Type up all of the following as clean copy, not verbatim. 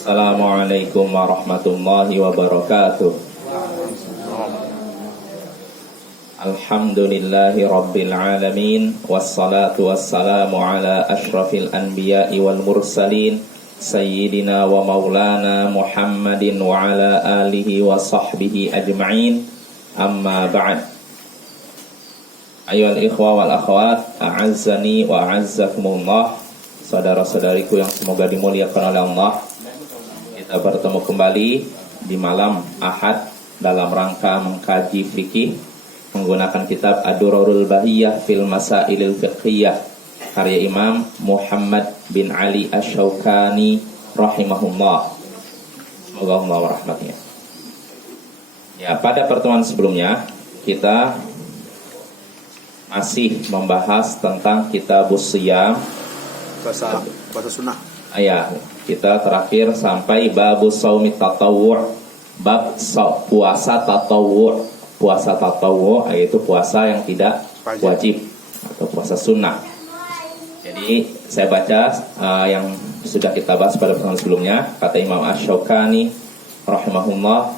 Assalamualaikum warahmatullahi wabarakatuh. Alhamdulillahi rabbil alamin. Wassalatu wassalamu ala ashrafil anbiya'i wal mursalin, Sayyidina wa maulana Muhammadin wa ala alihi wa sahbihi ajma'in. Amma ba'd. Ayyuhal ikhwa wal akhwat, a'azzani wa a'azzakumullah. Saudara-saudariku yang semoga dimuliakan oleh Allah, kita bertemu kembali di malam Ahad dalam rangka mengkaji fikih menggunakan kitab Ad-Durarul Bahiyah fil Masailil Fiqhiyah karya Imam Muhammad bin Ali Asy-Syaukani rahimahullah. Semoga Allah merahmatinya. Ya, pada pertemuan sebelumnya kita masih membahas tentang Kitabus Shiyam, puasa sunnah. Ya, kita terakhir sampai babus shaumi tatawwu', bab puasa tatawwu'. Puasa tatawwu' yaitu puasa yang tidak wajib atau puasa sunnah. Jadi saya baca yang sudah kita bahas pada pertemuan sebelumnya. Kata Imam Asy-Syaukani rahimahullah,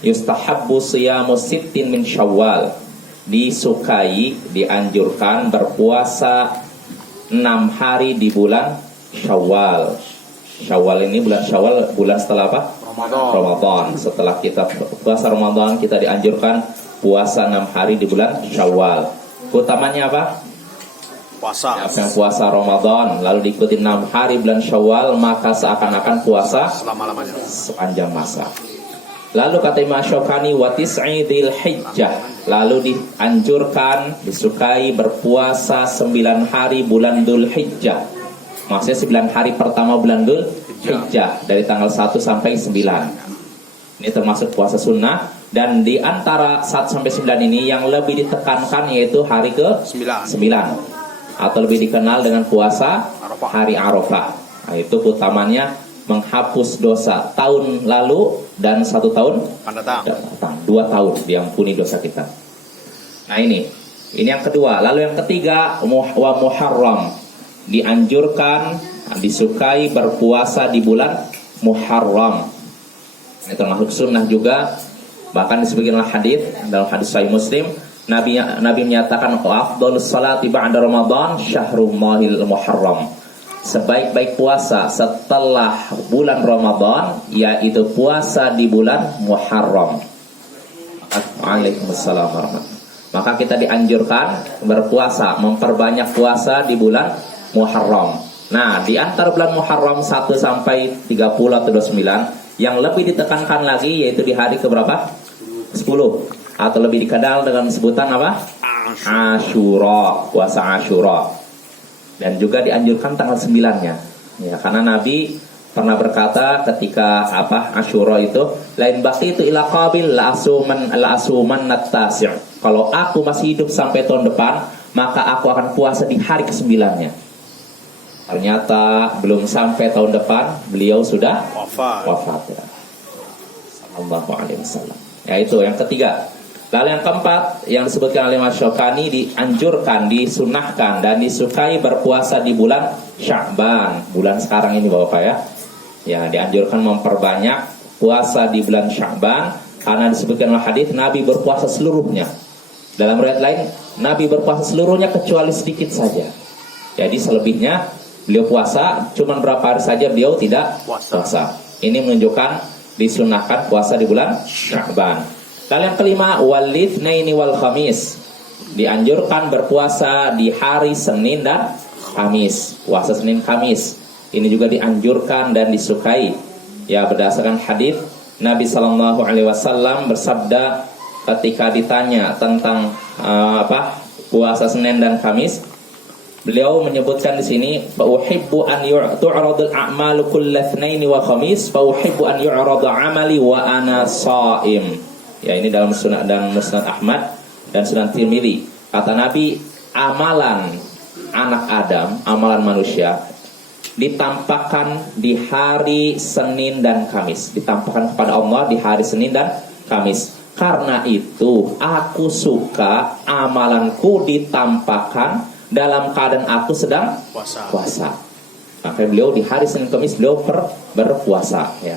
yustahabbu siyamu sittin min Syawal. Disukai, dianjurkan berpuasa 6 hari di bulan Syawal. Syawal ini bulan Syawal, bulan setelah apa? Ramadan. Setelah kita puasa Ramadan, kita dianjurkan puasa 6 hari di bulan Syawal. Utamanya apa? Puasa. Yang puasa Ramadan lalu diikuti 6 hari bulan Syawal, maka seakan-akan puasa selama-lamanya, sepanjang masa. Lalu kata Imam Syaukani, wa tis'i Dzulhijjah, lalu dianjurkan, disukai berpuasa 9 hari bulan Dzulhijjah. Maksudnya 9 hari pertama bulan Dzulhijjah, dari tanggal 1 sampai 9. Ini termasuk puasa sunnah. Dan di antara 1 sampai 9 ini yang lebih ditekankan yaitu hari ke-9, atau lebih dikenal dengan puasa hari Arafah. Nah, itu utamanya menghapus dosa tahun lalu dan 1 tahun datang. 2 tahun diampuni dosa kita. Nah, ini yang kedua. Lalu yang ketiga, wa Muharram, dianjurkan, disukai berpuasa di bulan Muharram. Ini termasuk sunnah juga. Bahkan disebutkan hadis dalam hadis Sahih Muslim, Nabi menyatakan afdhalus salati ba'da Ramadan syahrullahil Muharram. Sebaik-baik puasa setelah bulan Ramadan yaitu puasa di bulan Muharram. Waalaikumsalam warahmatullahi. Maka kita dianjurkan berpuasa, memperbanyak puasa di bulan Muharram. Nah, di antara bulan Muharram 1 sampai 30 atau 29, yang lebih ditekankan lagi yaitu di hari keberapa? 10, atau lebih dikenal dengan sebutan apa? Asyura, puasa Asyura. Dan juga dianjurkan tanggal 9-nya. Ya, karena Nabi pernah berkata ketika Asyura itu, lain baqi itu ila qabil la asuman natasi'. Kalau aku masih hidup sampai tahun depan, maka aku akan puasa di hari ke-9-nya. Ternyata belum sampai tahun depan beliau sudah wafat. Ya. Sallallahu alaihi wasallam. Ya, itu yang ketiga. Lalu yang keempat yang disebutkan oleh Mas Syaukani, dianjurkan, disunnahkan dan disukai berpuasa di bulan Sya'ban. Bulan sekarang ini Bapak ya. Ya, dianjurkan memperbanyak puasa di bulan Sya'ban karena disebutkan oleh hadis Nabi berpuasa seluruhnya. Dalam riwayat lain Nabi berpuasa seluruhnya kecuali sedikit saja. Jadi selebihnya beliau puasa, cuman berapa hari saja beliau tidak puasa. Ini menunjukkan disunnahkan puasa di bulan Sya'ban. Lalu yang kelima, walitsnaini wal khamis, dianjurkan berpuasa di hari Senin dan Kamis. Puasa Senin Kamis ini juga dianjurkan dan disukai. Ya, berdasarkan hadis Nabi sallallahu alaihi wasallam bersabda ketika ditanya tentang puasa Senin dan Kamis, beliau menyebutkan di sini, fa uhibbu an tu'radul a'malu kullatsnaini wa khamis, fa uhibbu an yu'rada 'amali wa ana sha'im. Ya, ini dalam Sunan dan Musnad Ahmad dan Sunan Tirmidzi. Kata Nabi, amalan anak Adam, amalan manusia ditampakkan di hari Senin dan Kamis. Ditampakkan kepada Allah di hari Senin dan Kamis. Karena itu aku suka amalanku ditampakkan dalam keadaan aku sedang puasa. Maka beliau di hari Senin Kamis beliau berpuasa ya.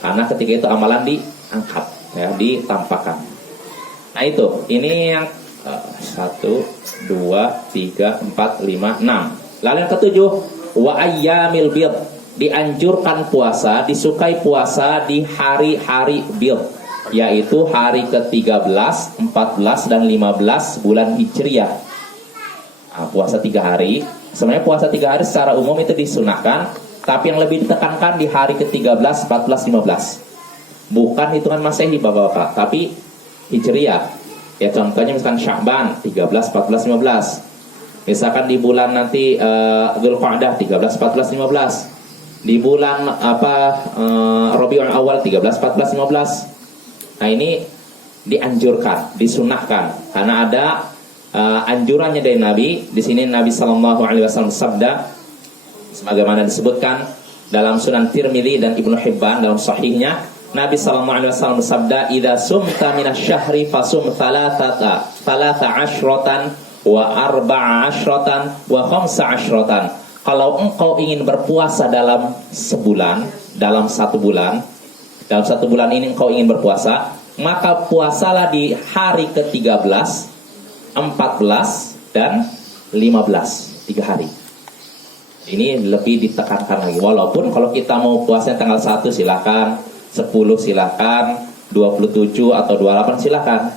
Karena ketika itu amalan diangkat ya, ditampakkan. Nah itu, ini yang 1, 2, 3, 4, 5, 6. Lalu yang ketujuh, wa ayyamil bid, dianjurkan puasa, disukai puasa di hari-hari bid, yaitu hari ke-13, 14 dan 15 bulan Hijriah. Nah, puasa 3 hari. Sebenarnya puasa 3 hari secara umum itu disunahkan, tapi yang lebih ditekankan di hari ke-13, 14, 15. Bukan hitungan Masehi Bapak-bapak, tapi Hijriah. Ya contohnya misalkan Sya'ban 13, 14, 15. Misalkan di bulan nanti Dzulqa'dah 13, 14, 15. Di bulan Rabiul Awal 13, 14, 15. Nah ini dianjurkan, disunahkan karena ada anjurannya dari Nabi. Di sini Nabi Sallallahu Alaihi Wasallam sabda, sebagaimana disebutkan dalam Sunan Tirmidzi dan Ibnu Hibban dalam sahihnya, Nabi Sallallahu Alaihi Wasallam bersabda, "Idza sumta minasyahri fasum thalatha asyratan wa arba'a asyratan wa khamsa asyratan." Kalau engkau ingin berpuasa dalam sebulan, dalam satu bulan ini engkau ingin berpuasa, maka puasalah di hari ke-13, 14 dan 15, 3 hari. Ini lebih ditekankan lagi. Walaupun kalau kita mau puasa tanggal 1 silakan, 10 silakan, 27 atau 28 silakan.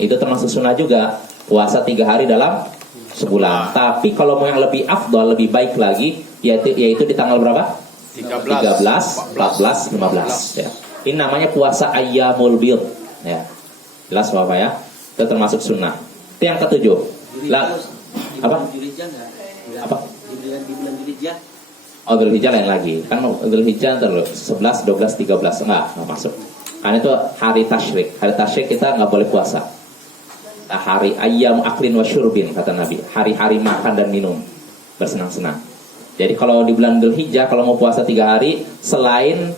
Itu termasuk sunnah juga. Puasa 3 hari dalam sebulan. Tapi kalau mau yang lebih afdal, lebih baik lagi, yaitu di tanggal berapa? 13, 14, 15 ya. Ini namanya puasa ayyamul bid ya. Jelas Bapak ya? Itu termasuk sunnah. Itu yang ketujuh. Apa? Apa? Di bulan Dzulhijjah. Oh, Dzulhijjah lain lagi. Kan Dzulhijjah terus 11, 12, 13 enggak masuk. Karena itu hari tasyrik. Hari tasyrik kita enggak boleh puasa. Nah, hari ayyam aklin wa syurbin kata Nabi. Hari-hari makan dan minum, bersenang-senang. Jadi kalau di bulan Dzulhijjah kalau mau puasa 3 hari selain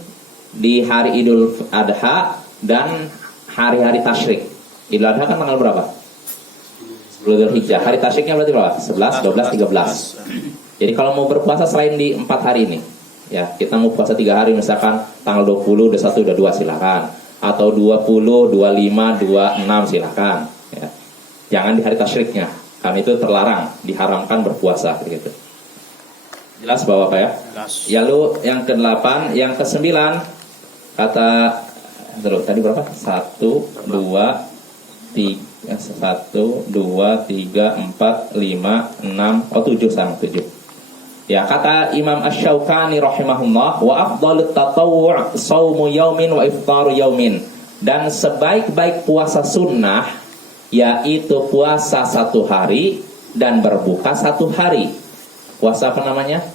di hari Idul Adha dan hari-hari tasyrik. Idul Adha kan tanggal berapa? 10 Dzulhijjah. Hari tasyriknya berarti berapa? 11, 12, 13. Jadi kalau mau berpuasa selain di 4 hari ini, ya kita mau puasa 3 hari misalkan tanggal 20, 21, 22 silakan, atau 20, 25, 26 silakan. Ya. Jangan di hari tasyriknya, karena itu terlarang, diharamkan berpuasa gitu. Jelas Bapak ya? Jelas. Lalu yang ke-8, yang ke-9 kata tadi berapa? 1, 2, 3, 1, 2, 3, 4, 5, 6, 7 sama 7. Ya, kata Imam Asy-Syaukani rahimahullah, wa afdalut tatawwu' shaumu yaumin wa iftaru yaumin. Dan sebaik-baik puasa sunnah yaitu puasa 1 hari dan berbuka 1 hari. Puasa apa namanya?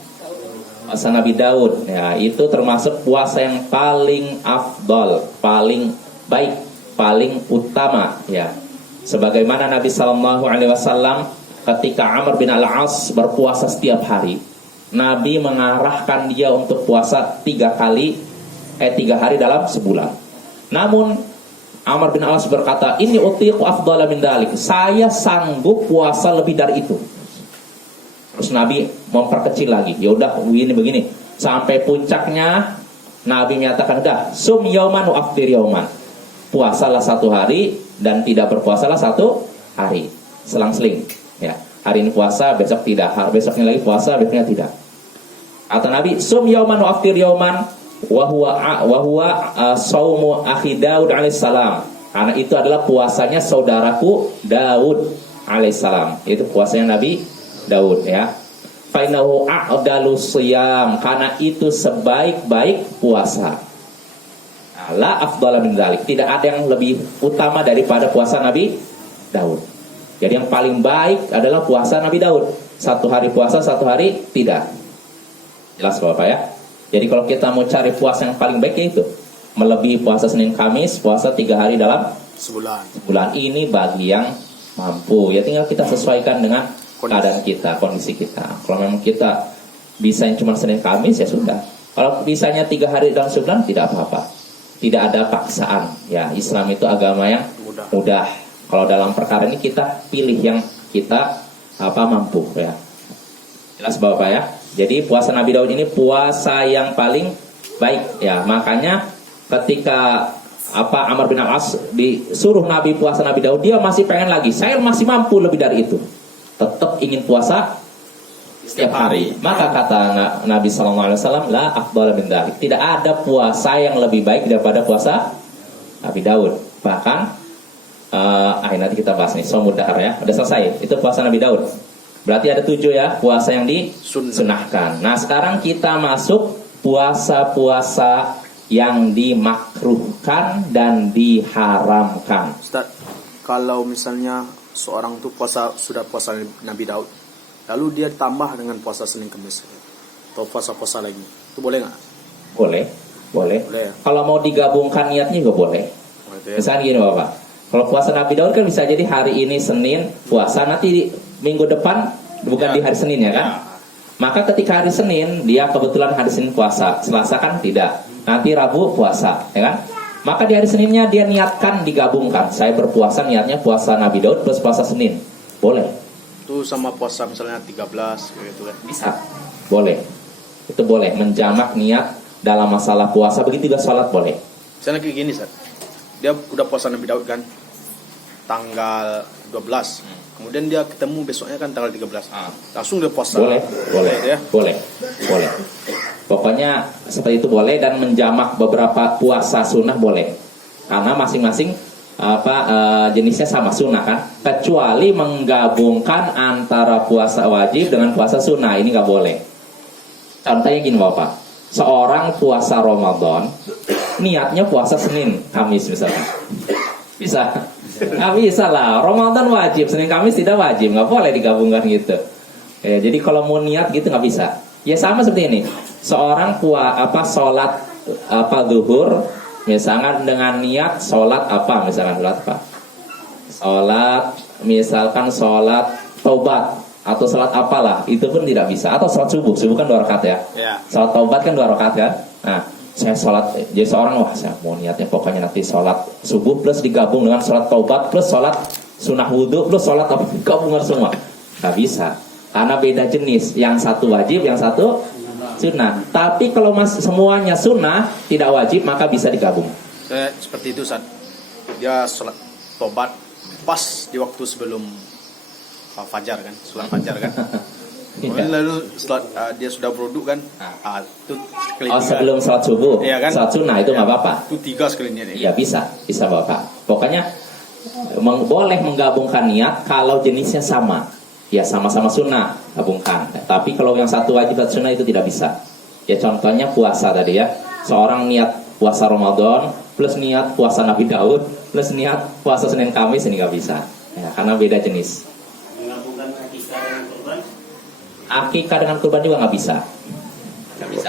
Puasa Nabi Daud. Ya, itu termasuk puasa yang paling afdal, paling baik, paling utama ya. Sebagaimana Nabi Sallallahu Alaihi Wasallam ketika Amr bin Al-As berpuasa setiap hari, Nabi mengarahkan dia untuk puasa 3 hari dalam sebulan. Namun Amr bin Al-As berkata, "Inni utiqu afdala min dalik." Saya sanggup puasa lebih dari itu. Terus Nabi memperkecil lagi. Ya udah begini. Sampai puncaknya Nabi menyatakan, "Udah, sum yauman wa aftir yauman." Puasalah 1 hari dan tidak berpuasalah 1 hari. Selang-seling ya. Hari ini puasa, besok tidak. Besoknya lagi puasa, besoknya tidak. Kata Nabi, "Sum yauman wa aftir yauman wa huwa saumu akhi Daud alaihissalam." Karena itu adalah puasanya saudaraku Daud alaihissalam. Itu puasanya Nabi Daud ya. Fa innahu a'dalu shiyam, karena itu sebaik-baik puasa. La afdala min dzalik. Tidak ada yang lebih utama daripada puasa Nabi Daud. Jadi yang paling baik adalah puasa Nabi Daud. 1 hari puasa, 1 hari tidak. Jelas Bapak ya. Jadi kalau kita mau cari puasa yang paling baik itu melebihi puasa Senin Kamis, puasa 3 hari dalam sebulan. Ini bagi yang mampu. Ya tinggal kita sesuaikan dengan keadaan kita, kondisi kita. Kalau memang kita bisa yang cuma Senin Kamis ya sudah. Kalau bisanya 3 hari dalam sebulan tidak apa-apa. Tidak ada paksaan. Ya, Islam itu agama yang mudah. Kalau dalam perkara ini kita pilih yang kita mampu ya. Jelas Bapak ya? Jadi puasa Nabi Daud ini puasa yang paling baik ya. Makanya ketika Amr bin Al-As disuruh Nabi puasa Nabi Daud, dia masih pengen lagi. Saya masih mampu lebih dari itu. Tetap ingin puasa setiap hari. Maka kata Nabi SAW, la afdhala min dzalik. Tidak ada puasa yang lebih baik daripada puasa Nabi Daud. Bahkan nanti kita bahas nih shaumud dahar ya. Udah selesai. Itu puasa Nabi Daud. Berarti ada 7 ya puasa yang disunahkan. Nah, sekarang kita masuk puasa-puasa yang dimakruhkan dan diharamkan. Ustaz, kalau misalnya seorang tuh sudah puasa Nabi Daud, lalu dia tambah dengan puasa Senin Kamis atau puasa-puasa lagi, itu boleh nggak? Boleh. Ya? Kalau mau digabungkan niatnya juga boleh. Misalnya gini Bapak, kalau puasa Nabi Daud kan bisa jadi hari ini Senin puasa, nanti minggu depan bukan di hari Senin ya kan? Maka ketika hari Senin dia kebetulan hari Senin puasa, Selasa kan tidak, nanti Rabu puasa, ya kan? Maka di hari Seninnya dia niatkan digabungkan. Saya berpuasa niatnya puasa Nabi Daud plus puasa Senin, boleh. Itu sama puasa misalnya 13 gitu kan? Bisa, boleh. Itu boleh menjamak niat dalam masalah puasa. Begitu juga sholat boleh. Misalnya kayak gini, Ustaz. Dia udah puasa Nabi Daud kan tanggal 12. Kemudian dia ketemu besoknya kan tanggal 13. Langsung dia puasa. Boleh. Ya? Boleh. Pokoknya seperti itu boleh, dan menjamak beberapa puasa sunnah boleh. Karena masing-masing jenisnya sama sunnah kan. Kecuali menggabungkan antara puasa wajib dengan puasa sunnah, ini nggak boleh. Contohnya gini Bapak, seorang puasa Ramadan niatnya puasa Senin Kamis misalnya, bisa? Nggak bisa lah, Ramadan wajib, Senin Kamis tidak wajib, nggak boleh digabungkan gitu ya. Jadi kalau mau niat gitu nggak bisa. Ya sama seperti ini, seorang sholat zuhur misalkan dengan niat sholat sholat taubat atau sholat apalah, itu pun tidak bisa. Atau sholat subuh kan 2 rakaat ya. Sholat taubat kan 2 rakaat kan. Nah, saya sholat, jadi seorang saya mau niatnya pokoknya nanti sholat subuh plus digabung dengan sholat taubat plus sholat sunnah wudhu plus sholat gabungan semua, nggak bisa. Karena beda jenis, yang satu wajib, yang satu sunnah. Tapi kalau semuanya sunnah tidak wajib, maka bisa digabung. Seperti itu, Ustaz. Dia sholat taubat pas di waktu sebelum fajar kan, sholat fajar kan. Kemudian lalu setelah dia sudah produk kan, itu sebelum sholat subuh, iya kan? Sholat sunnah itu nggak apa-apa. Itu 3 sekalinya deh. Iya bisa Bapak. Pokoknya boleh menggabungkan niat kalau jenisnya sama. Ya sama-sama sunnah, gabungkan. Tapi kalau yang satu wajib satu sunnah itu tidak bisa. Ya contohnya puasa tadi ya, seorang niat puasa Ramadan plus niat puasa Nabi Daud plus niat puasa Senin Kamis, ini nggak bisa. Ya, karena beda jenis. Akikah dengan kurban juga nggak bisa,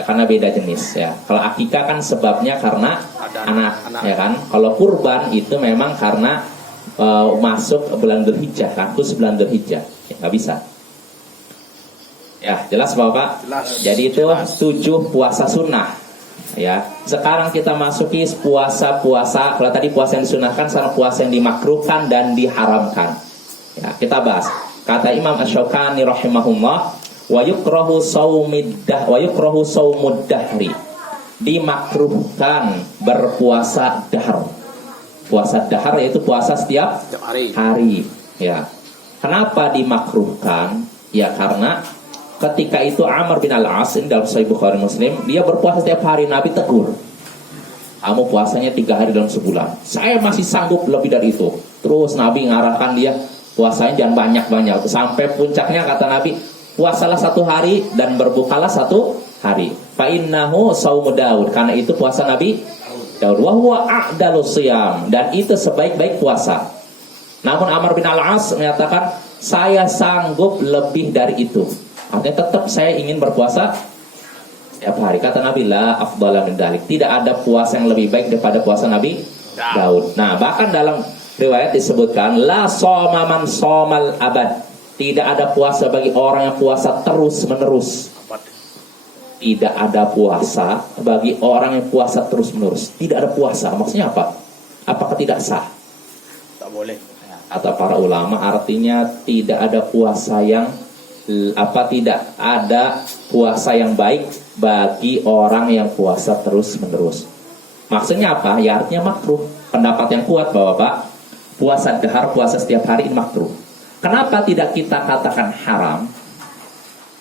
karena beda jenis ya. Kalau akikah kan sebabnya karena anak ya kan. Kalau kurban itu memang karena masuk bulan Dzulhijjah kan, khusus bulan Dzulhijjah, ya, nggak bisa. Ya jelas Bapak. Jadi itu 7 puasa sunnah ya. Sekarang kita masuki puasa-puasa. Kalau tadi puasa yang disunahkan, sekarang puasa yang dimakruhkan dan diharamkan. Ya, kita bahas. Kata Imam Asy-Syaukani rahimahullah, wa yukrahu saumud dahri, dimakruhkan berpuasa dahar. Puasa dahar yaitu puasa setiap hari ya. Kenapa dimakruhkan? Ya karena ketika itu Amr bin Al-As, ini dalam Sahih Bukhari Muslim, dia berpuasa setiap hari. Nabi tegur, kamu puasanya 3 hari dalam sebulan, saya masih sanggup lebih dari itu. Terus Nabi ngarahkan dia puasanya jangan banyak-banyak, sampai puncaknya kata Nabi, puasalah 1 hari dan berbukalah 1 hari. Fa innahu shaumud Daud, karena itu puasa Nabi Daud. Wa huwa a'dalus shiyam, dan itu sebaik-baik puasa. Namun Amr bin Al-As menyatakan, saya sanggup lebih dari itu. Artinya tetap saya ingin berpuasa setiap hari. Kata Nabi, la afdhala min dzalik, tidak ada puasa yang lebih baik daripada puasa Nabi Daud. Nah, bahkan dalam riwayat disebutkan, la shoma man shomal abad, tidak ada puasa bagi orang yang puasa terus-menerus. Tidak ada puasa bagi orang yang puasa terus-menerus. Tidak ada puasa, maksudnya apa? Apakah tidak sah? Tak boleh. Kata para ulama, artinya tidak ada puasa yang tidak ada puasa yang baik bagi orang yang puasa terus menerus. Maksudnya apa? Ya artinya makruh. Pendapat yang kuat Bapak, puasa dahar, puasa setiap hari ini makruh. Kenapa tidak kita katakan haram?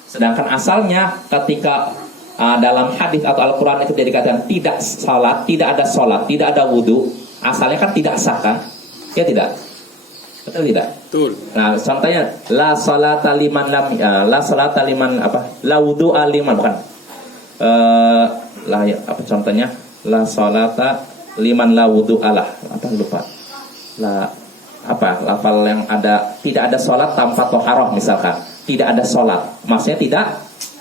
Sedangkan asalnya ketika dalam hadis atau Al-Quran itu dikatakan tidak salat, tidak ada salat, tidak ada wudhu, asalnya kan tidak sah kan? Ya tidak? Betul tidak? Betul. Nah, contohnya la salata liman lam la salata liman apa? La wudu'a liman bukan. Lah ya, apa contohnya? La salata liman la wudu'a lah. Apa lupa. La apa? Lafal yang ada tidak ada salat tanpa thaharah misalkan. Tidak ada salat. Maksudnya tidak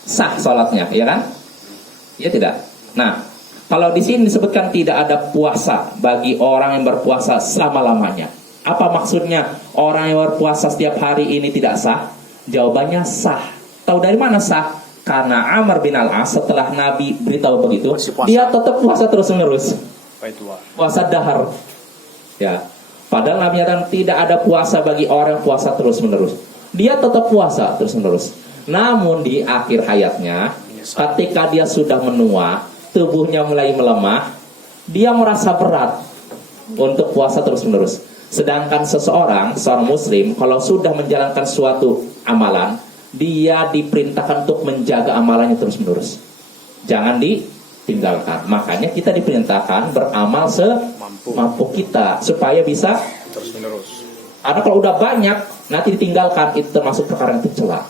sah salatnya, ya kan? Ya tidak. Nah, kalau di sini disebutkan tidak ada puasa bagi orang yang berpuasa selama-lamanya. Apa maksudnya orang yang berpuasa setiap hari ini tidak sah? Jawabannya sah. Tahu dari mana sah? Karena Amr bin Al-As setelah Nabi beritahu begitu, dia tetap puasa terus-menerus. Puasa dahar. Ya. Padahal Nabi nyatakan tidak ada puasa bagi orang yang puasa terus-menerus. Dia tetap puasa terus-menerus. Namun di akhir hayatnya, ketika dia sudah menua, tubuhnya mulai melemah, dia merasa berat untuk puasa terus-menerus. Sedangkan seorang muslim kalau sudah menjalankan suatu amalan, dia diperintahkan untuk menjaga amalannya terus-menerus. Jangan ditinggalkan. Makanya kita diperintahkan beramal semampu kita supaya bisa terus-menerus. Karena kalau udah banyak nanti ditinggalkan, itu termasuk perkara yang tercela.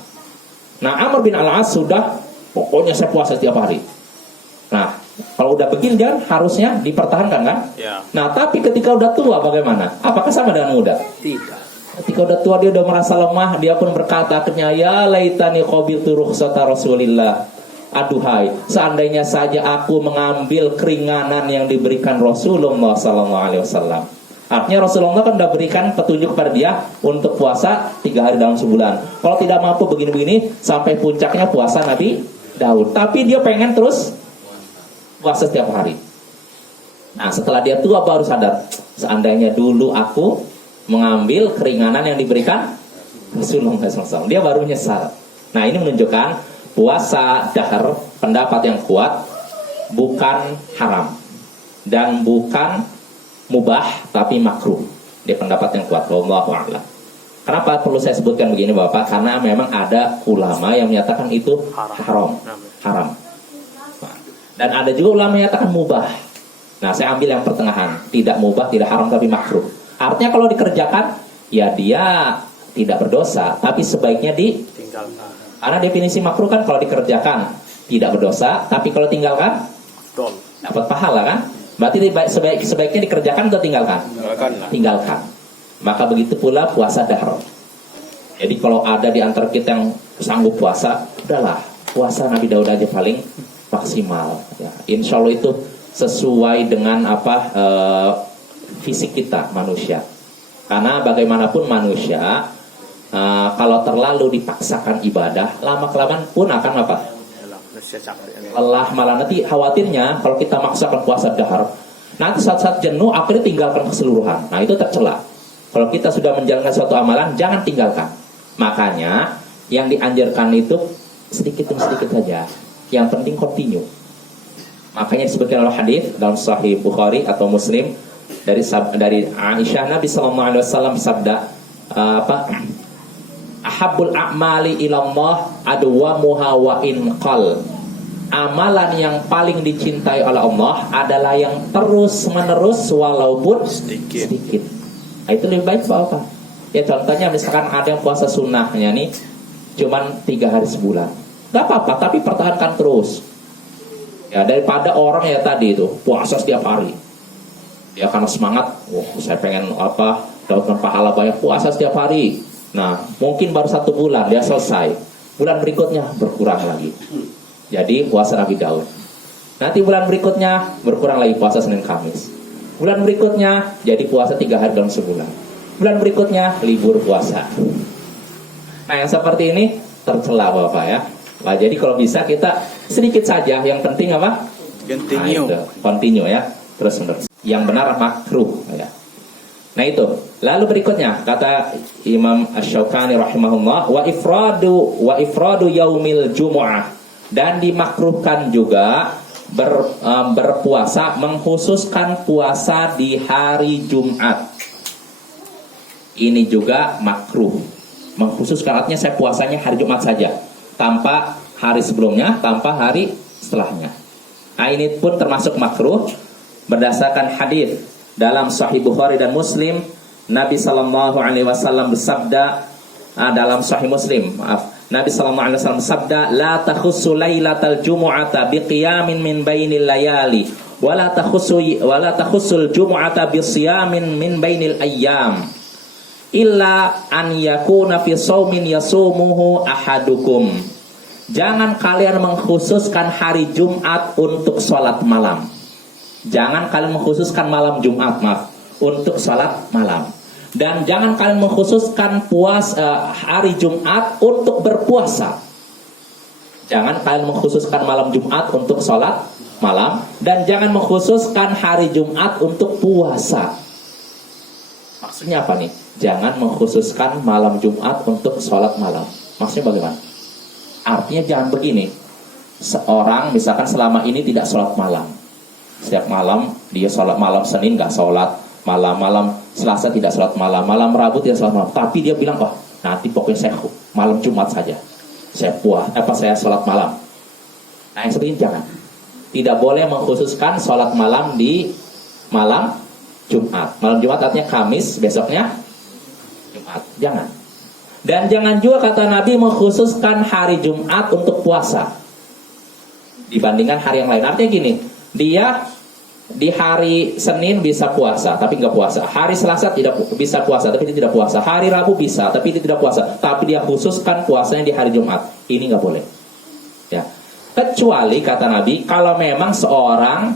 Nah, Amr bin Al-As sudah pokoknya saya puasa setiap hari. Nah, kalau udah begini kan harusnya dipertahankan kan? Ya. Nah, tapi ketika udah tua bagaimana? Apakah sama dengan muda? Tidak. Ketika udah tua dia udah merasa lemah, dia pun berkata akhirnya, ya laitani qabiltu rukhsata Rasulillah. Aduhai, seandainya saja aku mengambil keringanan yang diberikan Rasulullah SAW. Artinya Rasulullah kan udah berikan petunjuk kepada dia untuk puasa 3 hari dalam sebulan. Kalau tidak mampu begini-begini, sampai puncaknya puasa Nabi Daud. Tapi dia pengen terus puasa setiap hari. Nah, setelah dia tua baru sadar, seandainya dulu aku mengambil keringanan yang diberikan Rasulullah SAW. Dia baru menyesal. Nah, ini menunjukkan puasa dahar, pendapat yang kuat, bukan haram dan bukan mubah, tapi makruh. Dia pendapat yang kuat. Wallahu a'lam. Kenapa perlu saya sebutkan begini Bapak? Karena memang ada ulama yang menyatakan itu haram. Dan ada juga ulama yang menyatakan mubah. Nah, saya ambil yang pertengahan. Tidak mubah, tidak haram, tapi makruh. Artinya kalau dikerjakan, ya dia tidak berdosa, tapi sebaiknya ditinggalkan. Karena definisi makruh kan kalau dikerjakan tidak berdosa, tapi kalau tinggalkan dapat pahala kan? Berarti sebaiknya dikerjakan atau tinggalkan? Tinggalkan. Maka begitu pula puasa dahar. Jadi kalau ada di antara kita yang sanggup puasa, udahlah, puasa Nabi Daud aja paling maksimal. Ya, insya Allah itu sesuai dengan fisik kita manusia. Karena bagaimanapun manusia, kalau terlalu dipaksakan ibadah, lama-kelamaan pun akan apa? Lelah, malah nanti khawatirnya kalau kita maksakan puasa dahar, nanti saat-saat jenuh akhirnya tinggalkan keseluruhan. Nah, itu tercela. Kalau kita sudah menjalankan suatu amalan, jangan tinggalkan. Makanya yang dianjurkan itu sedikit demi sedikit saja. Yang penting continue. Makanya disebutkan oleh hadis dalam Sahih Bukhari atau Muslim dari Aisyah, Nabi SAW bersabda, ahabbul a'mali ilallah adwamuha wa in qal. Amalan yang paling dicintai oleh Allah adalah yang terus menerus walaupun sedikit. Nah, itu lebih baik Bapak. Ya contohnya misalkan ada yang puasa sunnahnya nih cuman 3 hari sebulan, gak apa-apa, tapi pertahankan terus. Ya daripada orang ya tadi itu puasa setiap hari. Ya karena semangat, saya pengen dapatkan pahala banyak, puasa setiap hari. Nah mungkin baru 1 bulan dia selesai, bulan berikutnya berkurang lagi. Jadi puasa Nabi Daud. Nanti bulan berikutnya berkurang lagi, puasa Senin Kamis. Bulan berikutnya jadi puasa 3 hari dalam sebulan. Bulan berikutnya libur puasa. Nah yang seperti ini tercela Bapak ya. Nah, jadi kalau bisa kita sedikit saja, yang penting apa? Continue. Nah, continue ya, terus menerus. Yang benar makruh ya. Nah itu. Lalu berikutnya kata Imam Asy-Syaukani rahimahullah, wa ifradu yaumil jumu'ah, dan dimakruhkan juga berpuasa, mengkhususkan puasa di hari Jumat. Ini juga makruh. Mengkhususkan artinya saya puasanya hari Jumat saja, tanpa hari sebelumnya, tanpa hari setelahnya. Nah, ini pun termasuk makruh berdasarkan hadis dalam Sahih Bukhari dan Muslim. Nabi sallallahu alaihi wasallam bersabda dalam Sahih Muslim, Nabi sallallahu alaihi wasallam bersabda, la takhussu lailatal jumu'ata biqiyamin min bainil layali wa la takhussul jumu'ata bisiyamin min bainil ayyam illa an yakuna fi shaumin yasumuhu ahadukum. Jangan kalian mengkhususkan hari Jumat untuk sholat malam. Jangan kalian mengkhususkan malam Jumat, untuk sholat malam. Dan jangan kalian mengkhususkan hari Jumat untuk berpuasa. Jangan kalian mengkhususkan malam Jumat untuk sholat malam. Dan jangan mengkhususkan hari Jumat untuk puasa. Maksudnya apa nih? Jangan mengkhususkan malam Jumat untuk sholat malam. Maksudnya bagaimana? Artinya jangan begini. Seorang misalkan selama ini tidak sholat malam. Setiap malam dia sholat malam Senin gak sholat, malam Selasa tidak sholat malam, malam Rabu tidak sholat malam. Tapi dia bilang, wah nanti pokoknya saya malam Jumat saja, saya sholat malam. Nah yang seperti ini jangan. Tidak boleh mengkhususkan sholat malam di malam Jumat. Malam Jumat artinya Kamis, besoknya Jumat. Jangan. Dan jangan juga kata Nabi mengkhususkan hari Jumat untuk puasa dibandingkan hari yang lain. Artinya gini, dia di hari Senin bisa puasa tapi nggak puasa, hari Selasa tidak bisa puasa tapi dia tidak puasa, hari Rabu bisa tapi dia tidak puasa, tapi dia khususkan puasanya di hari Jumat. Ini nggak boleh ya, kecuali kata Nabi kalau memang seorang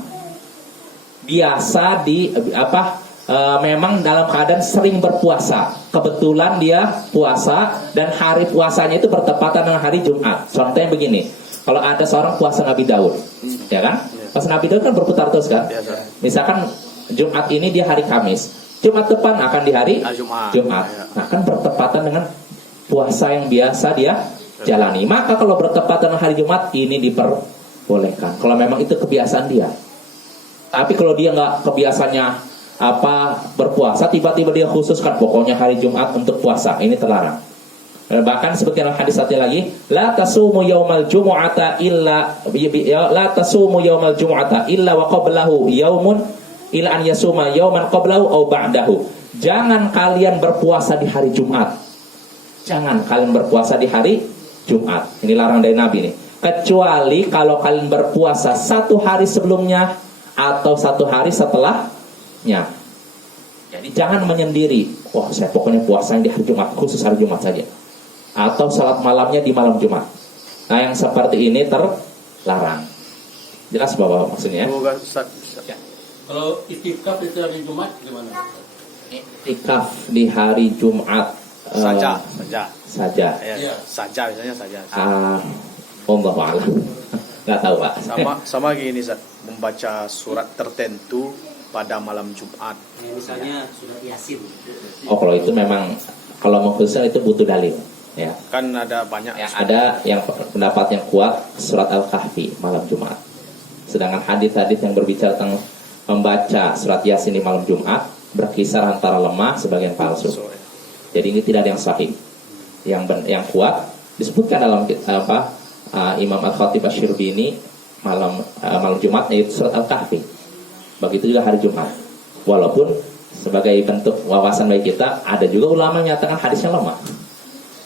biasa memang dalam keadaan sering berpuasa, kebetulan dia puasa dan hari puasanya itu bertepatan dengan hari Jumat. Contohnya begini, kalau ada seorang puasa Nabi Daud, ya kan? Puasa Nabi Daud kan berputar terus kan? Misalkan Jumat ini dia hari Kamis, Jumat depan akan di hari Jumat. Nah kan bertepatan dengan puasa yang biasa dia jalani. Maka kalau bertepatan dengan hari Jumat ini diperbolehkan. Kalau memang itu kebiasaan dia. Tapi kalau dia nggak kebiasaannya berpuasa, tiba-tiba dia khususkan pokoknya hari Jumat untuk puasa, ini terlarang. Bahkan seperti dalam hadis satu lagi, la tasumu yaumal jumu'ata illa wa qablahu yaumun illa an yasuma yauman qablahu aw ba'dahu. Jangan kalian berpuasa di hari Jumat. Jangan kalian berpuasa di hari Jumat. Ini larang dari Nabi nih. Kecuali kalau kalian berpuasa satu hari sebelumnya atau satu hari setelahnya. Jadi jangan menyendiri. Wah, saya pokoknya puasanya di hari Jumat, khusus hari Jumat saja. Atau salat malamnya di malam Jumat. Nah yang seperti ini terlarang. Jelas Bapak maksudnya? Ya. Kalau itikaf itu hari Jumat gimana? Itikaf di hari Jumat saja. Ya. Saja misalnya saja. Allah a'lam. Nggak tahu Pak. Sama gini Zat, membaca surat tertentu pada malam Jumat. Misalnya surat Yasin. Oh kalau itu memang kalau mengkhususkan itu butuh dalil. Ya. Kan ada banyak yang ada yang pendapat yang kuat surat Al-Kahfi malam Jumat. Sedangkan hadis-hadis yang berbicara tentang membaca surat Yasin di malam Jumat berkisar antara lemah sebagian palsu. Jadi ini tidak ada yang sahih. Yang kuat disebutkan dalam Imam Al-Khatib Asy-Syirbini malam Jumat yaitu surat Al-Kahfi. Begitu juga hari Jumat. Walaupun sebagai bentuk wawasan bagi kita, ada juga ulama yang menyatakan hadisnya lemah.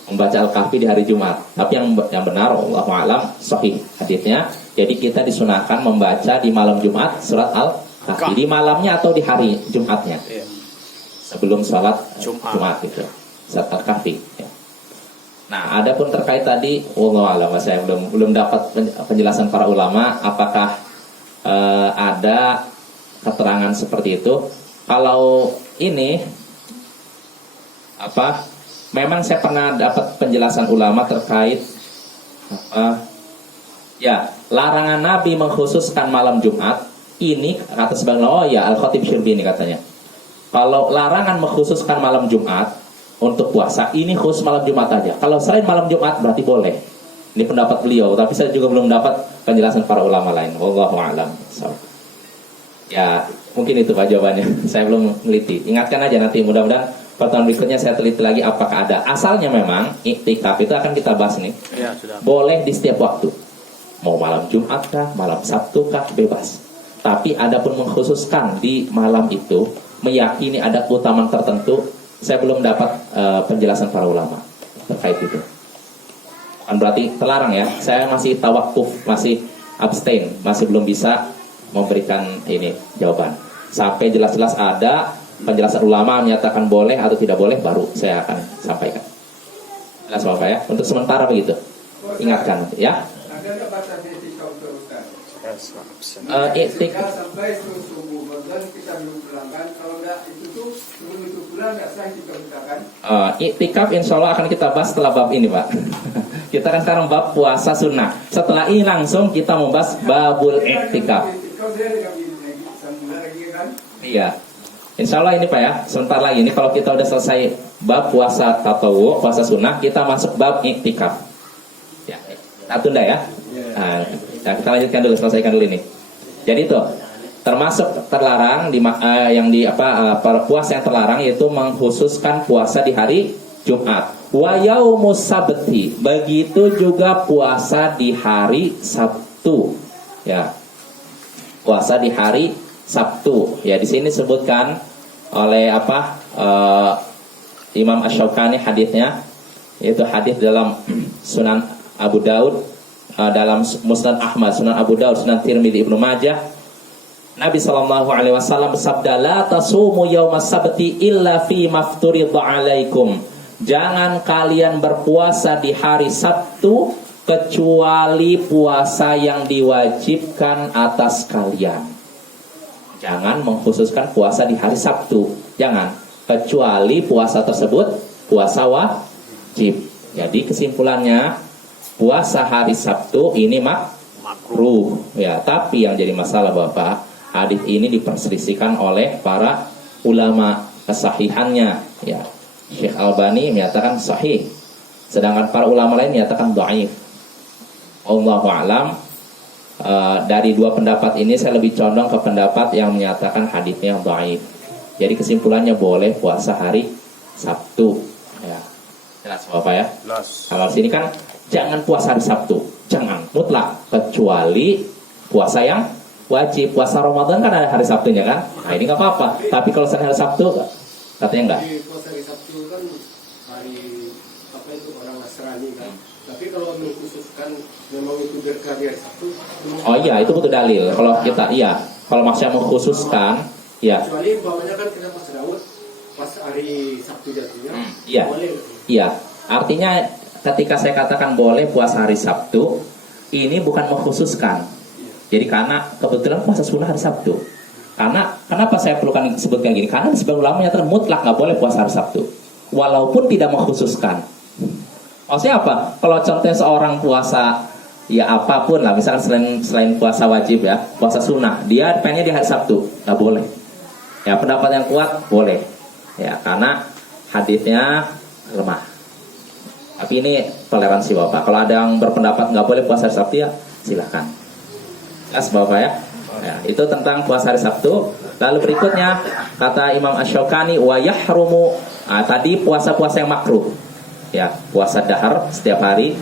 Membaca Al-Kahfi di hari Jumat. Tapi yang benar Allahu a'lam sahih hadisnya. Jadi kita disunahkan membaca di malam Jumat surat Al-Kahfi di malamnya atau di hari Jumatnya. Sebelum salat Jumat itu. Surat Al-Kahfi ya. Nah, adapun terkait tadi Allahu a'lam, saya belum dapat penjelasan para ulama apakah ada keterangan seperti itu. Kalau ini memang saya pernah dapat penjelasan ulama terkait larangan Nabi mengkhususkan malam Jumat ini kata sebagian Al-Khatib Syirbini katanya. Kalau larangan mengkhususkan malam Jumat untuk puasa, ini khusus malam Jumat aja. Kalau selain malam Jumat berarti boleh. Ini pendapat beliau, tapi saya juga belum dapat penjelasan para ulama lain. Wallahu a'lam. So, ya, mungkin itu Pak jawabannya. Saya belum meliti. Ingatkan aja nanti, mudah-mudahan pertemuan berikutnya saya teliti lagi apakah ada. Asalnya memang iktikaf itu akan kita bahas nih. Ya, sudah. Boleh di setiap waktu. Mau malam Jumat kah, malam Sabtu kah, bebas. Tapi ada pun mengkhususkan di malam itu, meyakini ada keutamaan tertentu, saya belum dapat penjelasan para ulama terkait itu. Bukan berarti terlarang ya. Saya masih tawakuf, masih abstain, masih belum bisa memberikan ini jawaban. Sampai jelas-jelas ada penjelasan ulama menyatakan boleh atau tidak boleh, baru saya akan sampaikan. Jelas Bapak ya. Untuk sementara begitu. Ingatkan ya. Ada nggak batas itikaf untuk Ustaz? Iktikaf Sampai subuh Ramadan kita belum pulangkan. Kalau nggak itu tuh sebelum itu pulang nggak sah kita kan? iktikaf insya Allah akan kita bahas setelah bab ini Pak. Kita kan sekarang bab puasa sunnah. Setelah ini langsung kita membahas babul iktikaf. Iktikaf dia dengan lagi sambung lagi kan? Iya. Insya Allah ini Pak ya. Sebentar lagi ini kalau kita udah selesai bab puasa tatawu, puasa sunnah, kita masuk bab iktikaf. Ya. Kita tunda ya. Nah, kita lanjutkan dulu, selesaikan dulu ini. Jadi itu termasuk terlarang puasa yang terlarang yaitu mengkhususkan puasa di hari Jumat. Wa yaumus sabti, begitu juga puasa di hari Sabtu. Ya. Puasa di hari Sabtu. Ya, di sini disebutkan oleh Imam Asy-Syaukani hadisnya, yaitu hadis dalam Sunan Abu Daud, dalam Musnad Ahmad, Sunan Abu Daud, Sunan Tirmidzi, Ibnu Majah. Nabi SAW bersabda, la tasumu yaumas sabti illa fi mafturidha alaikum. Jangan kalian berpuasa di hari Sabtu kecuali puasa yang diwajibkan atas kalian. Jangan mengkhususkan puasa di hari Sabtu. Jangan, kecuali puasa tersebut puasa wajib. Jadi kesimpulannya, puasa hari Sabtu ini makruh. Ya, tapi yang jadi masalah Bapak, hadis ini diperselisihkan oleh para ulama kesahihannya. Ya, Syekh Albani menyatakan sahih, sedangkan para ulama lain menyatakan dhaif. Allahu a'lam. Dari dua pendapat ini saya lebih condong ke pendapat yang menyatakan hadisnya dhaif. Jadi kesimpulannya boleh puasa hari Sabtu. Ya. Jelas Bapak ya? Jelas. Kalau sini kan jangan puasa hari Sabtu, jangan mutlak, kecuali puasa yang wajib. Puasa Ramadan kan ada hari Sabtunya kan? Nah ini nggak apa-apa. Tapi kalau selain hari Sabtu, katanya enggak. Di puasa hari Sabtu kan hari apa itu orang Nasrani kan. Tapi kalau mengkhususkan memang itu berkah di hari Sabtu. Oh iya, itu butuh dalil. Kalau kita kalau maksudnya mengkhususkan, ya. Kecuali umpamanya kan kita pas Daud pas hari Sabtu jatuhnya. Iya. Boleh. Iya. Artinya ketika saya katakan boleh puasa hari Sabtu, ini bukan mengkhususkan. Jadi karena kebetulan puasa sunnah hari Sabtu. Karena kenapa saya perlukan sebutkan gini? Karena sebagian ulama menyatakan mutlak nggak boleh puasa hari Sabtu, walaupun tidak mengkhususkan. Maksudnya apa? Kalau contohnya seorang puasa ya apapun lah, misalkan selain puasa wajib ya, puasa sunnah, dia pengennya di hari Sabtu, nggak boleh. Ya pendapat yang kuat boleh. Ya karena hadisnya lemah. Tapi ini toleransi Bapak. Kalau ada yang berpendapat nggak boleh puasa hari Sabtu ya silahkan. Jelas Bapak ya. Ya, itu tentang puasa hari Sabtu. Lalu berikutnya kata Imam Asy-Syaukani wa yahrumu. Tadi puasa-puasa yang makruh. Ya, puasa dahar setiap hari,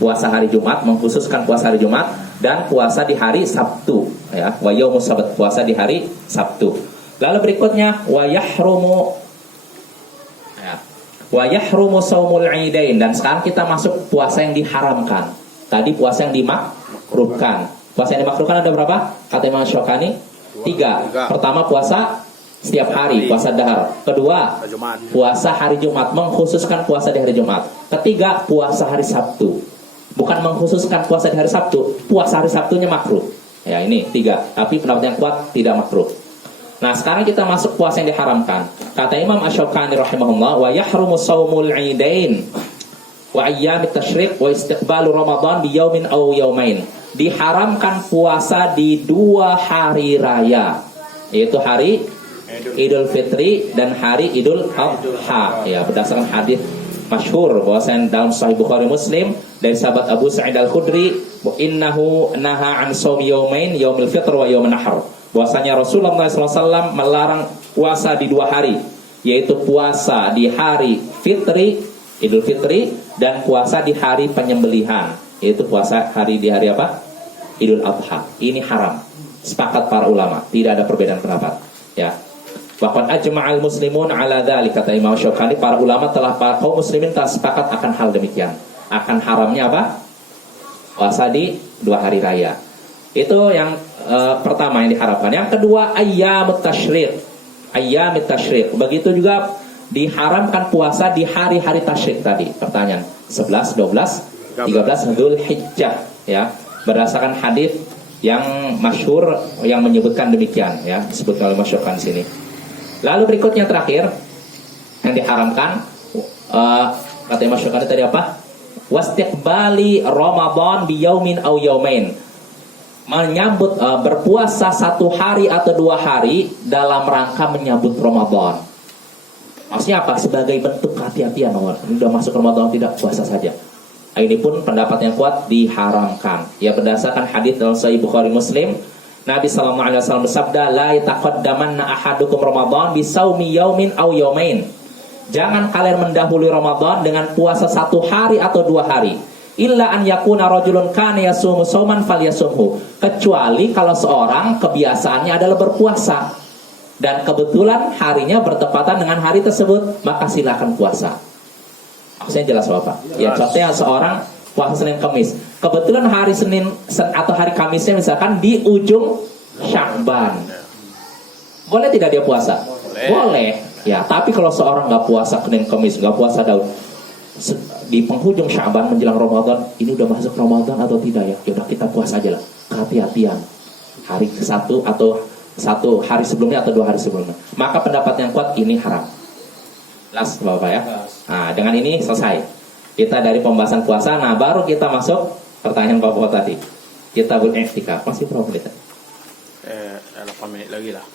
puasa hari Jumat, mengkhususkan puasa hari Jumat, dan puasa di hari Sabtu. Ya, wa yaumus sabt, puasa di hari Sabtu. Lalu berikutnya wa yahrumu. Ya, wa yahrumu shaumul idain. Dan sekarang kita masuk puasa yang diharamkan. Tadi puasa yang dimakruhkan. Puasa yang dimakruhkan ada berapa? Kata Imam Asy-Syaukani 3. Pertama puasa setiap hari, puasa dahar. Kedua, puasa hari Jumat, mengkhususkan puasa di hari Jumat. Ketiga, puasa hari Sabtu. Bukan mengkhususkan puasa di hari Sabtu, puasa hari Sabtunya makruh. Ya ini 3. Tapi pendapat yang kuat tidak makruh. Nah sekarang kita masuk puasa yang diharamkan. Kata Imam Asy-Syaukani rahimahullah, wa yahrumu shaumul idain wa ayyamit tasyrik wa istiqbalu Ramadan bi yaumin aw yaumain. Diharamkan puasa di 2 hari raya, yaitu hari Idul Fitri dan hari Idul Adha. Ya, berdasarkan hadis masyhur bahwasanya dalam Sahih Bukhari Muslim dari sahabat Abu Sa'id Al-Khudri, innahu naha an shaumi yaumain, yaumil fitr wa yaumun nahr. Bahwasanya Rasulullah SAW melarang puasa di 2 hari, yaitu puasa di hari Fitri, Idul Fitri, dan puasa di hari penyembelihan, yaitu puasa di hari apa? Idul Adha. Ini haram. Sepakat para ulama, tidak ada perbedaan pendapat. Ya. Bahkan ajma'al muslimun ala dzalik, kata Imam Syaukani, para ulama para kaum muslimin telah sepakat akan hal demikian. Akan haramnya apa? Puasa di 2 hari raya. Itu yang pertama yang diharapkan. Yang kedua, ayyamut tasyrik. Ayyamut tasyrik. Begitu juga diharamkan puasa di hari-hari tasyrik tadi. Pertanyaan 11, 12, 13 Dzulhijjah, ya. Berdasarkan hadis yang masyhur yang menyebutkan demikian, ya, disebutkan oleh Syaukani sini. Lalu berikutnya terakhir yang diharamkan, kata Imam Syaukani tadi apa? Wastiqbali Ramadan biyaumin aw yaumain. Menyambut berpuasa 1 hari atau 2 hari dalam rangka menyambut Ramadan. Maksudnya apa? Sebagai bentuk kehati-hatian, ini udah masuk Ramadan, tidak puasa saja. Ini pun pendapat yang kuat, diharamkan. Ya, berdasarkan hadis dalam Sahih Bukhari Muslim, Nabi SAW bersabda, la yataqaddamanna ahadukum Ramadan bisaumi yaumin aw yaumain. Jangan kalian mendahului Ramadan dengan puasa 1 hari atau 2 hari. Illa an yakuna rajulun kana yasumu sauman falyasumhu. Kecuali kalau seorang kebiasaannya adalah berpuasa dan kebetulan harinya bertepatan dengan hari tersebut, maka silakan puasa. Maksudnya jelas Bapak? Ya, contohnya seorang puasa Senin Kamis. Kebetulan hari Senin atau hari Kamisnya misalkan di ujung Sya'ban. Boleh tidak dia puasa? Boleh. Ya, tapi kalau seorang nggak puasa Senin Kamis, nggak puasa Daud, di penghujung Sya'ban menjelang Ramadan, ini udah masuk Ramadan atau tidak ya? Ya udah kita puasa aja lah. Kehati-hatian. Hari ke-1 atau 1 hari sebelumnya atau 2 hari sebelumnya. Maka pendapat yang kuat ini haram. Jelas Bapak ya? Nah, dengan ini selesai. Kita dari pembahasan puasa, nah baru kita masuk pertanyaan Bapak tadi. Kita beriktikaf. Masih berapa menit? 8 menit lagi lah.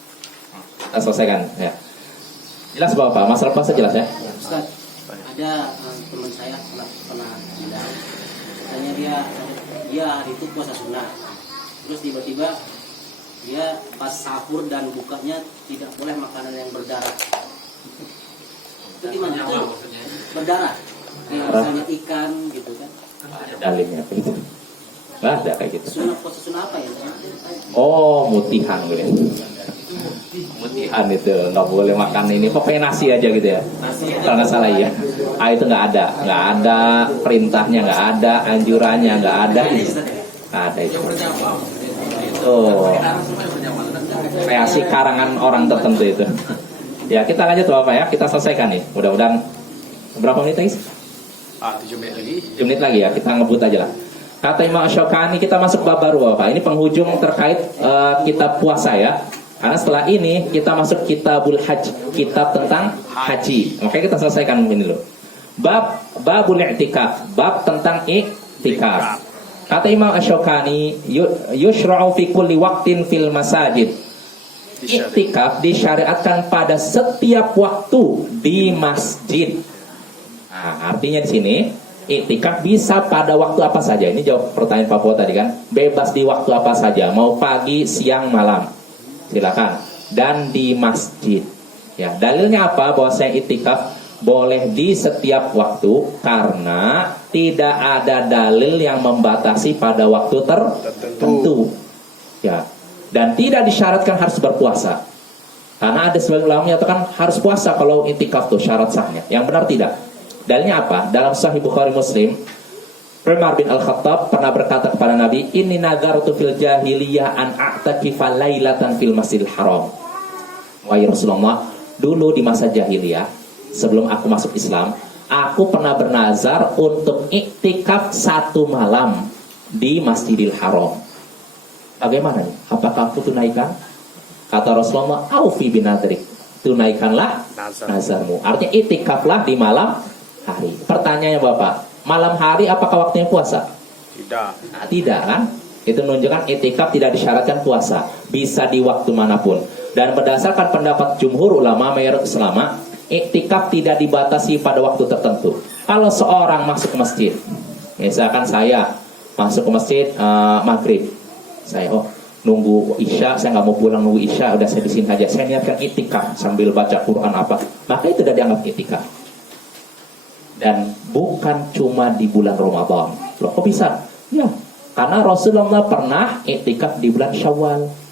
Kita selesaikan ya. Jelas Bapak, masalah puasa jelas ya? Ustaz, ada teman saya pernah bilang, katanya dia hari itu puasa sunnah, terus tiba-tiba dia pas sahur dan bukanya tidak boleh makanan yang berdarah. Itu gimana? Itu berdarah, kayak misalnya ikan gitu kan? Ada dalilnya begitu. Nggak ada kayak gitu. Puasa sunnah apa ya? Oh, mutihan gitu. Mutihan itu nggak boleh makan ini, pokoknya nasi aja gitu ya. Kalau nggak salah ya. Ah, itu nggak ada perintahnya, nggak ada anjurannya, nggak ada. Nggak ada itu. Itu kreasi karangan orang tertentu itu. Ya, kita lanjut Bapak ya, kita selesaikan nih. Mudah-mudahan berapa menit lagi? 7 menit lagi. 7 menit lagi ya, kita ngebut aja lah. Kata Imam Syaukani, kita masuk bab baru Bapak. Ini penghujung terkait kitab puasa ya. Karena setelah ini kita masuk kitabul hajj, kitab tentang haji. Makanya kita selesaikan ini loh. Babul i'tikaf, bab tentang i'tikaf. Kata Imam Syaukani, yushra'u fi kulli waqtin fil masajid. I'tikaf disyariatkan pada setiap waktu di masjid. Nah, artinya di sini i'tikaf bisa pada waktu apa saja. Ini jawab pertanyaan Pak Po tadi kan. Bebas di waktu apa saja, mau pagi, siang, malam. Silakan. Dan di masjid. Ya, dalilnya apa? Bahwa saya i'tikaf boleh di setiap waktu karena tidak ada dalil yang membatasi pada waktu tertentu. Ya. Dan tidak disyaratkan harus berpuasa. Karena ada sebagian ulama menyatakan harus puasa kalau i'tikaf tuh syarat sahnya. Yang benar tidak. Dalilnya apa? Dalam Sahih Bukhari Muslim, Umar bin Al-Khattab pernah berkata kepada Nabi, "Inni nadartu fil jahiliyah an a'takifa lailatan fil Masjidil Haram." Wahai Rasulullah, dulu di masa jahiliyah, sebelum aku masuk Islam, aku pernah bernazar untuk iktikaf 1 malam di Masjidil Haram. Bagaimana nih? Apakah aku tunaikan? Kata Rasulullah, "Aufi binadrik." Tunaikanlah nazarmu. Artinya iktikaflah di malam hari. Pertanyaannya Bapak, malam hari apakah waktunya puasa? Tidak. Nah, tidak kan? Itu menunjukkan i'tikaf tidak disyaratkan puasa. Bisa di waktu manapun. Dan berdasarkan pendapat jumhur ulama mayoritas ulama, iktikaf tidak dibatasi pada waktu tertentu. Kalau seorang masuk ke masjid, misalkan saya masuk ke masjid maghrib, saya nunggu isya, saya nggak mau pulang nunggu isya, udah saya di sini aja, saya niatkan iktikaf sambil baca Quran apa, maka itu sudah dianggap iktikaf. Dan bukan cuma di bulan Ramadan. Loh, kok bisa? Ya, karena Rasulullah pernah iktikaf di bulan Syawal.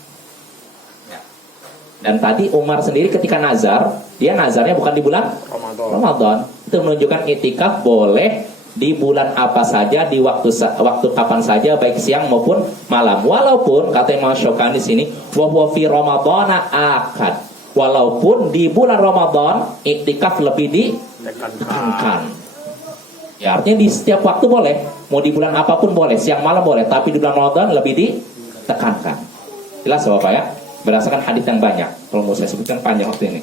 Dan tadi Umar sendiri ketika nazar, dia nazarnya bukan di bulan Ramadan. Itu menunjukkan iktikaf boleh di bulan apa saja, di waktu kapan saja, baik siang maupun malam. Walaupun kata Imam Syaukani di sini, wa huwa fi ramadhana akad. Walaupun di bulan Ramadan iktikaf lebih ditekankan. Ya, artinya di setiap waktu boleh, mau di bulan apapun boleh, siang malam boleh, tapi di bulan Ramadan lebih ditekankan. Jelas Bapak ya? Berdasarkan hadis yang banyak. Kalau mau saya sebutkan panjang waktu ini.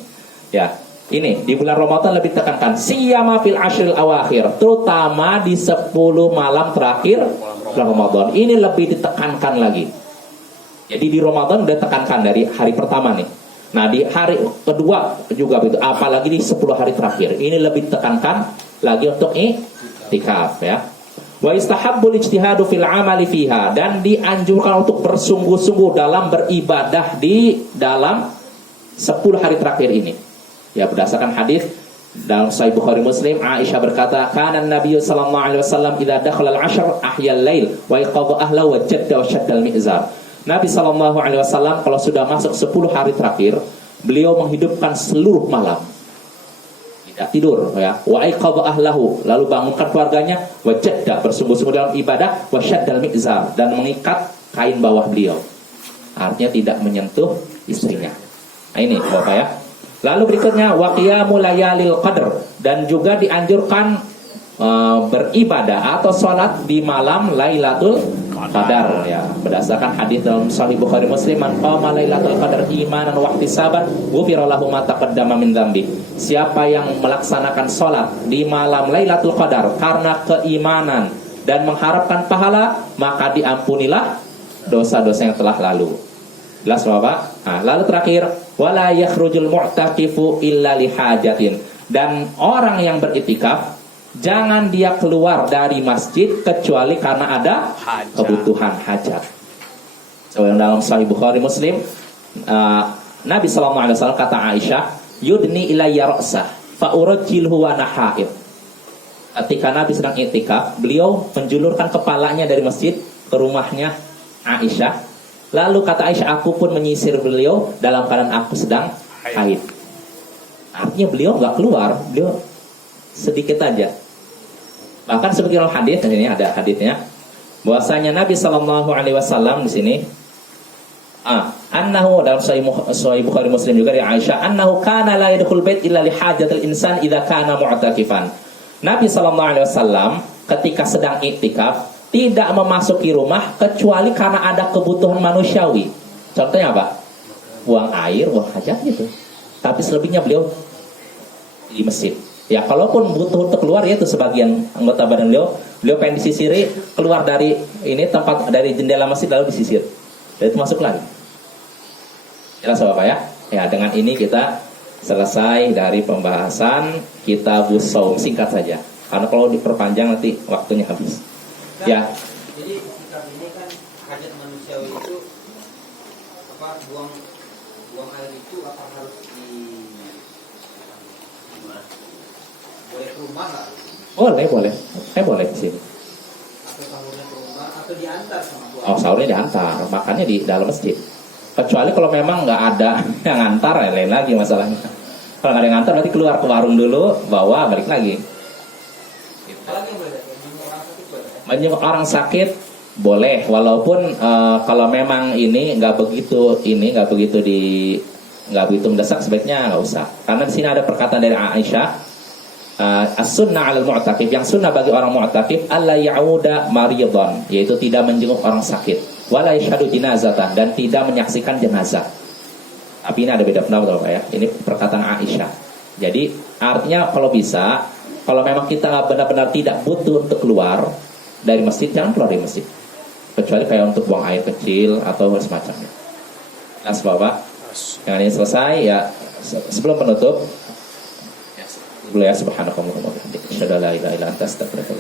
Ya, ini di bulan Ramadan lebih tekankan. Siyama fil ashril awakhir, terutama di 10 malam terakhir bulan Ramadan. Ini lebih ditekankan lagi. Jadi di Ramadan udah tekankan dari hari pertama nih. Nah, di hari kedua juga begitu, apalagi di 10 hari terakhir. Ini lebih ditekankan lagi untuk iktikaf ya. Wa istahabbul ijtihadu fil amali fiha, dan dianjurkan untuk bersungguh-sungguh dalam beribadah di dalam 10 hari terakhir ini. Ya, berdasarkan hadis dalam Sahih Bukhari Muslim, Aisyah berkata, "Kana Nabi sallallahu alaihi wasallam idza dakhala al-'ashr ahya al-lail wa yaqadha ahlahu wa jadda wa shadda al-mi'zar." Nabi sallallahu alaihi wasallam kalau sudah masuk 10 hari terakhir, beliau menghidupkan seluruh malam. Tidur ya, wa aiqadha ahlahu, lalu bangunkan keluarganya, wa jadda, bersungguh-sungguh dalam ibadah, wa syaddal mi'zar, dan mengikat kain bawah beliau. Artinya tidak menyentuh istrinya. Nah, ini Bapak ya. Lalu berikutnya wa qiyamul layalil qadr, dan juga dianjurkan beribadah atau sholat di malam Lailatul Qadar ya. Berdasarkan hadis dalam Sahih Bukhari Muslim, man qama Lailatul Qadar imanan wa ihtisaban ghufira lahu ma taqaddama min dzambi. Siapa yang melaksanakan sholat di malam Lailatul Qadar karena keimanan dan mengharapkan pahala, maka diampunilah dosa-dosa yang telah lalu. Jelas Bapak? Nah, lalu terakhir, wala yakhrujul mu'taqifu illa lihajatin, dan orang yang beriktikaf jangan dia keluar dari masjid kecuali karena ada kebutuhan hajat. So, yang dalam Sahih Bukhari Muslim, Nabi SAW kata Aisyah, yudni ilayya ra'sah fa urajjilhu wa nahaid. Ketika Nabi sedang iktikaf, beliau menjulurkan kepalanya dari masjid ke rumahnya Aisyah. Lalu kata Aisyah, aku pun menyisir beliau dalam keadaan aku sedang haid. Artinya beliau nggak keluar, beliau sedikit aja. Bahkan seperti dalam hadis, ini ada hadisnya, bahwasanya Nabi SAW di sini, annahu dalam Sahih Bukhari Muslim juga dari Aisyah, annahu kana la yadkhul bait illa li hajatil insan idza kana mu'takifan. Nabi SAW ketika sedang iktikaf tidak memasuki rumah kecuali karena ada kebutuhan manusiawi. Contohnya apa? Buang air, buang hajat gitu. Tapi selebihnya beliau di masjid. Ya, kalaupun butuh untuk keluar, ya itu sebagian anggota badan beliau pengen disisiri, keluar dari ini tempat, dari jendela masjid lalu disisir. Dan itu masuk lagi. Jelas Bapak ya? Ya, dengan ini kita selesai dari pembahasan Kitabus Shaum, singkat saja. Karena kalau diperpanjang nanti waktunya habis. Ya. Jadi sikap ini kan hajat manusiawi itu apa, buang air itu apa harus boleh ke rumah nggak? Boleh. Boleh di sini. Atau sahurnya ke rumah atau diantar sama keluarga? Oh, sahurnya diantar, makannya di dalam masjid. Kecuali kalau memang nggak ada yang ngantar, ya lain lagi masalahnya. Kalau nggak ada yang ngantar, berarti keluar ke warung dulu, bawa balik lagi. Apalagi yang boleh? Menjenguk orang sakit boleh, walaupun kalau memang ini nggak begitu mendesak, sebaiknya nggak usah. Karena di sini ada perkataan dari Aisyah, as-sunnah 'alal mu'takif, yang sunnah bagi orang mu'takif alla ya'uda maridhan, yaitu tidak menjenguk orang sakit, wala yashhadu jinazatan, dan tidak menyaksikan jenazah. Tapi ini ada beda pendapat Bapak ya. Ini perkataan Aisyah. Jadi artinya kalau bisa, kalau memang kita benar-benar tidak butuh untuk keluar dari masjid, jangan keluar dari masjid. Kecuali kayak untuk buang air kecil atau semacamnya. Nah, Bapak. Yang ini selesai ya. Sebelum penutup, boleh ya subhanakallahumma wa bihamdika asyhadu an la ilaha illa anta astaghfiruka